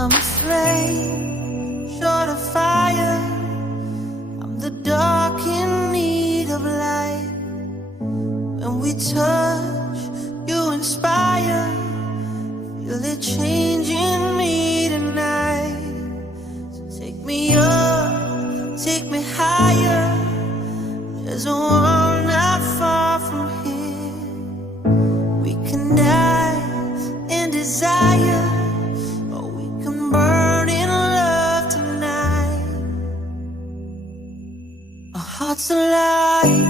I'm a flame, short of fire. I'm the dark in need of light. When we touch, you inspire. Feel it changing me tonight. So take me up, take me higher. There's a world not far from here. We can die in desire, or we can burn in love tonight. Our hearts alive.